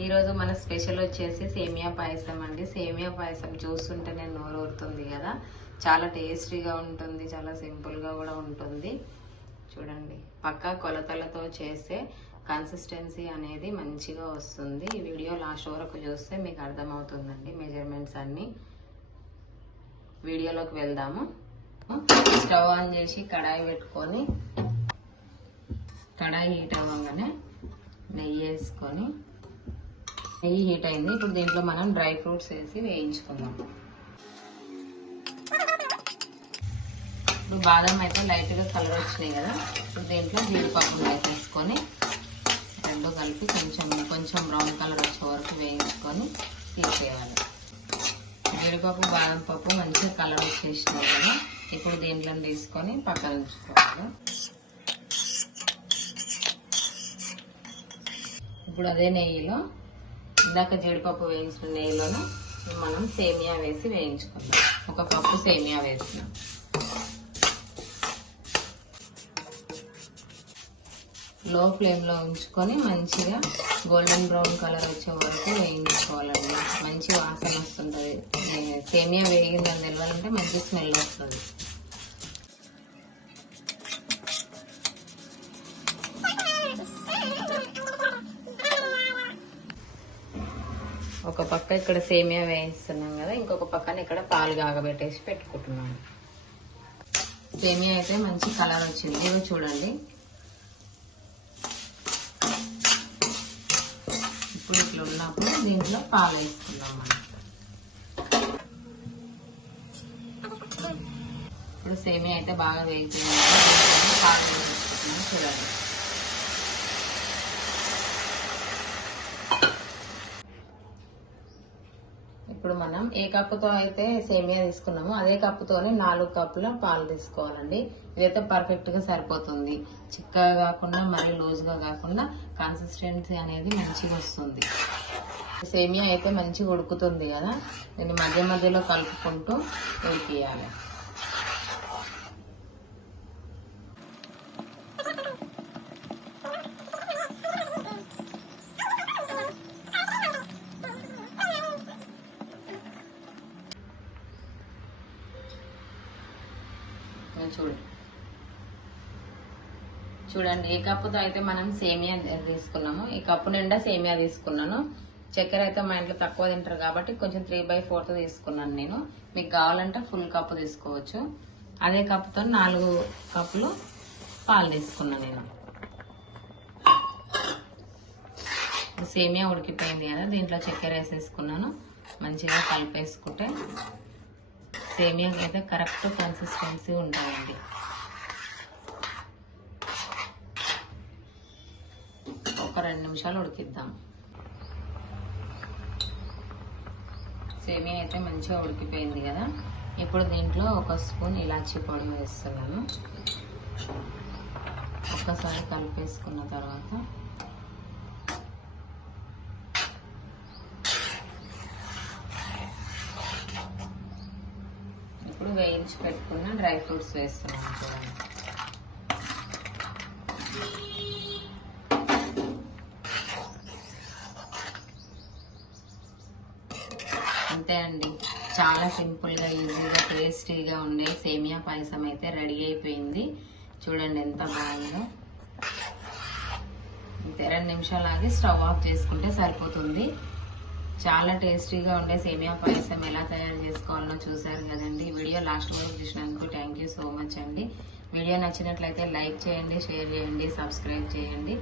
ఈరోజు మన స్పెషల్ వచ్చేసి సేమియా పాయసం అండి. సేమియా పాయసం చూస్తుంటేనే నోరు ఊరుతుంది కదా. చాలా టేస్టీగా ఉంటుంది, చాలా సింపుల్గా కూడా ఉంటుంది. చూడండి, పక్కా కొలతలతో చేస్తే కన్సిస్టెన్సీ అనేది మంచిగా వస్తుంది. ఈ వీడియో లాస్ట్ వరకు చూస్తే మీకు అర్థమవుతుందండి మెజర్మెంట్స్ అన్నీ. వీడియోలోకి వెళ్దాము. స్టవ్ ఆన్ చేసి కడాయి పెట్టుకొని, కడాయి హీట్ అవ్వగానే నెయ్యి వేసుకొని, నెయ్యి హీట్ అయింది. ఇప్పుడు దీంట్లో మనం డ్రై ఫ్రూట్స్ వేసి వేయించుకుందాం. ఇప్పుడు బాదం అయితే లైట్గా కలర్ వచ్చినాయి కదా. ఇప్పుడు దీంట్లో జీడిపప్పు వేసేసుకొని రెండు కలిపి కొంచెం బ్రౌన్ కలర్ వచ్చే వరకు వేయించుకొని తీసేయాలి. జీడిపప్పు బాదం పప్పు మంచిగా కలర్ వచ్చేసినాయి కదా. ఇప్పుడు దీంట్లో తీసుకొని పక్కన ఉంచుకోవాలి. ఇప్పుడు అదే నెయ్యిలో ఇందాక జీడిపప్పు వేయించిన నెయ్యిలోనే మనం సేమియా వేసి వేయించుకుందాం. 1 కప్పు సేమియా వేసినాం. లో ఫ్లేమ్లో ఉంచుకొని మంచిగా గోల్డెన్ బ్రౌన్ కలర్ వచ్చే వరకు వేయించుకోవాలండి. మంచి వాసన వస్తుంటుంది. సేమియా వేగిందని తెలవాలంటే మంచి స్మెల్ వస్తుంది. ఒక పక్క ఇక్కడ సేమియా వేయిస్తున్నాం కదా, ఇంకొక పక్కన ఇక్కడ పాలు కాగబెట్టేసి పెట్టుకుంటున్నాను. సేమియా అయితే మంచి కలర్ వచ్చింది. ఇవి చూడండి. ఇప్పుడు ఇట్లా ఉన్నప్పుడు దీంట్లో పాలు వేసుకుందాం మనం. ఇప్పుడు సేమియా అయితే బాగా వేగిపోయింది. పాలు వేసుకుంటున్నాం. చూడండి, ఇప్పుడు మనం ఏ కప్పుతో అయితే సేమియా తీసుకున్నామో అదే కప్పుతోనే 4 కప్పుల పాలు తీసుకోవాలండి. ఇదైతే పర్ఫెక్ట్ గా సరిపోతుంది. చిక్కగా కాకుండా మరీ లూజ్ గా కాకుండా కన్సిస్టెన్సీ అనేది మంచిగా వస్తుంది. సేమియా అయితే మంచిగా ఉడుకుతుంది కదా, దీన్ని మధ్య మధ్యలో కలుపుకుంటూ ఉడికియాలి. చూడండి, ఏ కప్పుతో అయితే మనం సేమియా తీసుకున్నాము, ఈ కప్పు నిండా సేమియా తీసుకున్నాను. చక్కెర అయితే మా ఇంట్లో తక్కువ తింటారు కాబట్టి కొంచెం 3/4 తీసుకున్నాను నేను. మీకు కావాలంటే ఫుల్ కప్పు తీసుకోవచ్చు. అదే కప్పుతో 4 కప్పులు పాలు తీసుకున్నాను నేను. సేమియా ఉడికిపోయింది కదా, దీంట్లో చక్కెర వేసేసుకున్నాను. మంచిగా కలిపేసుకుంటే సేమియాకి అయితే కరెక్ట్ కన్సిస్టెన్సీ ఉంటాయండి. ఒక 2 నిమిషాలు ఉడికిద్దాం. సేమియా అయితే మంచిగా ఉడికిపోయింది కదా. ఇప్పుడు దీంట్లో 1 స్పూన్ ఇలాచీ పొడి వేస్తున్నాను. ఒక్కసారి కలిపేసుకున్న తర్వాత ఇప్పుడు వేయించి పెట్టుకున్న డ్రై ఫ్రూట్స్ వేస్తున్నాను. చూడండి, అంతే అండి. చాలా సింపుల్ గా ఈజీగా టేస్టీగా ఉండే సేమియా పాయసం అయితే రెడీ అయిపోయింది. చూడండి ఎంత బాగుందో. అంతే, 2 నిమిషాలు ఆగి స్టవ్ ఆఫ్ చేసుకుంటే సరిపోతుంది. చాలా టేస్టీగా ఉండే సేమియా పాయసం ఎలా తయారు చేసుకోవాలో చూసారు కదండి. వీడియో లాస్ట్ వరకు చూసినందుకు థ్యాంక్ యూ సో మచ్ అండి. వీడియో నచ్చినట్లయితే లైక్ చేయండి, షేర్ చేయండి, సబ్స్క్రైబ్ చేయండి.